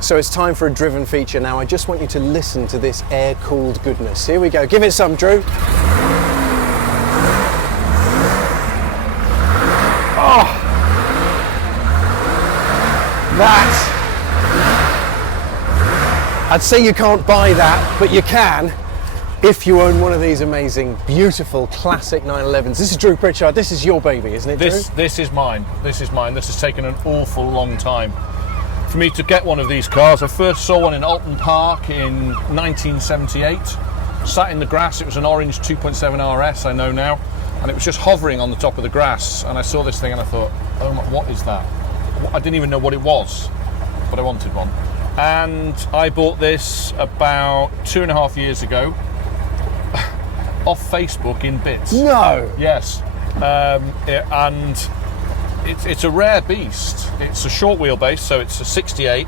So it's time for a driven feature now. I just want you to listen to this air-cooled goodness. Here we go. Give it some, Drew. Oh! That! I'd say you can't buy that, but you can if you own one of these amazing, beautiful, classic 911s. This is Drew Pritchard. This is your baby, isn't it, Drew? This is mine. This is mine. This has taken an awful long time for me to get one of these cars. I first saw one in Alton Park in 1978. Sat in the grass. It was an orange 2.7 RS, I know now, and it was just hovering on the top of the grass. And I saw this thing and I thought, oh my, what is that? I didn't even know what it was, but I wanted one. And I bought this about 2.5 years ago off Facebook in bits. No! Yes. And it's a rare beast. It's a short wheelbase, so it's a 68.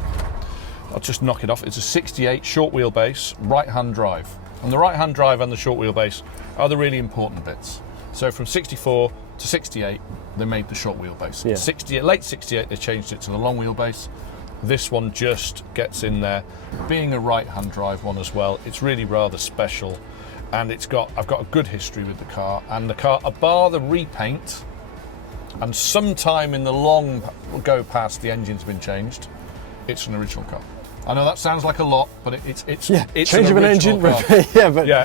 I'll just knock it off. It's a 68 short wheelbase, right-hand drive. And the right-hand drive and the short wheelbase are the really important bits. So from 64 to 68, they made the short wheelbase. Yeah. Late 68, they changed it to the long wheelbase. This one just gets in there. Being a right-hand drive one as well, it's really rather special. And I've got a good history with the car. And the car, bar the repaint, and sometime in the long go past the engine's been changed, it's an original car. I know that sounds like a lot, but it's change of an engine, car.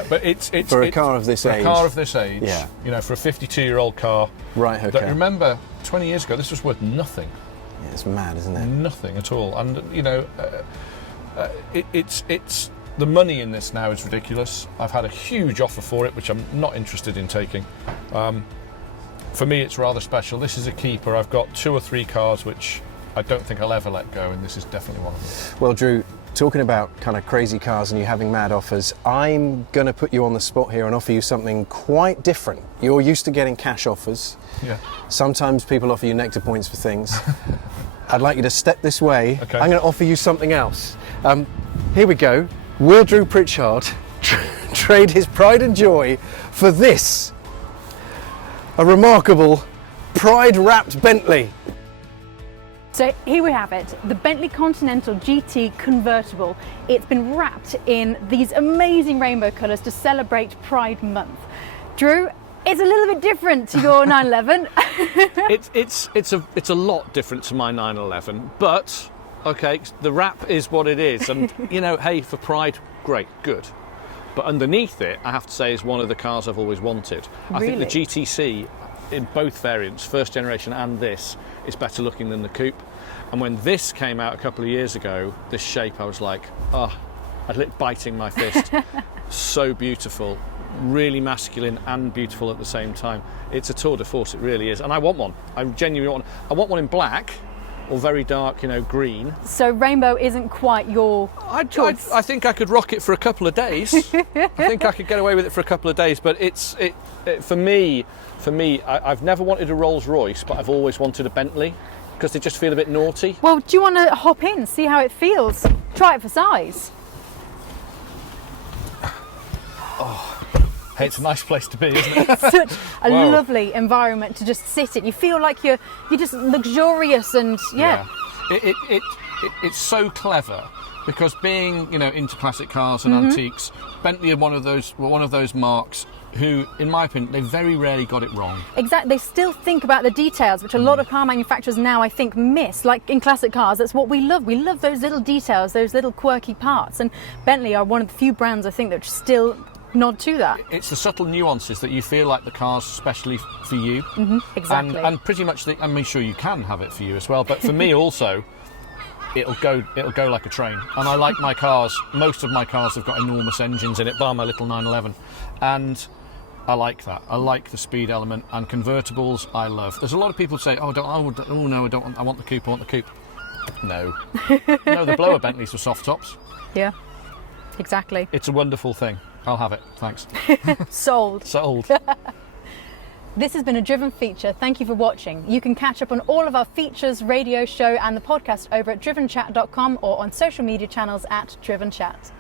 but it's for a car of this age. For a car of this age, yeah. You know, for a 52-year-old car. Right. Okay. That, remember, 20 years ago, this was worth nothing. Yeah, it's mad, isn't it? Nothing at all. And you know, it's the money in this now is ridiculous. I've had a huge offer for it, which I'm not interested in taking. For me, it's rather special. This is a keeper. I've got 2 or 3 cars which I don't think I'll ever let go, and this is definitely one of them. Well, Drew, talking about kind of crazy cars and you having mad offers, I'm going to put you on the spot here and offer you something quite different. You're used to getting cash offers. Yeah. Sometimes people offer you nectar points for things. I'd like you to step this way. Okay. I'm going to offer you something else. Here we go. Will Drew Pritchard trade his pride and joy for this? A remarkable pride-wrapped Bentley. So here we have it, the Bentley Continental GT convertible. It's been wrapped in these amazing rainbow colours to celebrate Pride Month. Drew, it's a little bit different to your 911. It's a lot different to my 911, but okay, the wrap is what it is, and you know, hey, for Pride, great, good. But underneath it, I have to say, is one of the cars I've always wanted. Really? I think the GTC, in both variants, first generation and this, is better looking than the coupe. And when this came out a couple of years ago, this shape, I was like, oh, I'd lit biting my fist. So beautiful, really masculine and beautiful at the same time. It's a tour de force, it really is. And I want one. I genuinely want one. I want one in black or very dark, you know, green. So rainbow isn't quite your choice? I think I could rock it for a couple of days. I think I could get away with it for a couple of days, but for me, I've never wanted a Rolls Royce, but I've always wanted a Bentley because they just feel a bit naughty. Well, do you want to hop in, see how it feels? Try it for size. Oh, hey, it's a nice place to be, isn't it? It's such a lovely environment to just sit in. You feel like you're just luxurious and yeah. It's so clever because being, you know, into classic cars and antiques, Bentley are one of those marques who, in my opinion, they very rarely got it wrong. Exactly, they still think about the details, which a lot of car manufacturers now, I think, miss. Like in classic cars, that's what we love. We love those little details, those little quirky parts. And Bentley are one of the few brands, I think, that still nod to that. It's the subtle nuances that you feel like the car's specially for you. Exactly. And pretty much, I mean, sure, you can have it for you as well, but for me also, it'll go like a train. And I like my cars. Most of my cars have got enormous engines in it, bar my little 911. And I like that. I like the speed element, and convertibles I love. There's a lot of people say, I want the coupe. No. No, the blower Bentleys were soft tops. Yeah, exactly. It's a wonderful thing. I'll have it, thanks. Sold. Sold. This has been a Driven feature. Thank you for watching. You can catch up on all of our features, radio show and the podcast over at drivenchat.com or on social media channels at Driven Chat.